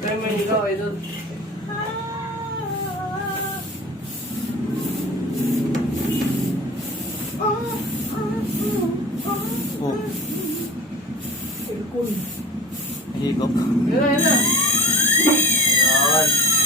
Kaya may ikaw, idol. Oh. Aircon. Higop. Yan na, yan na. Ayan.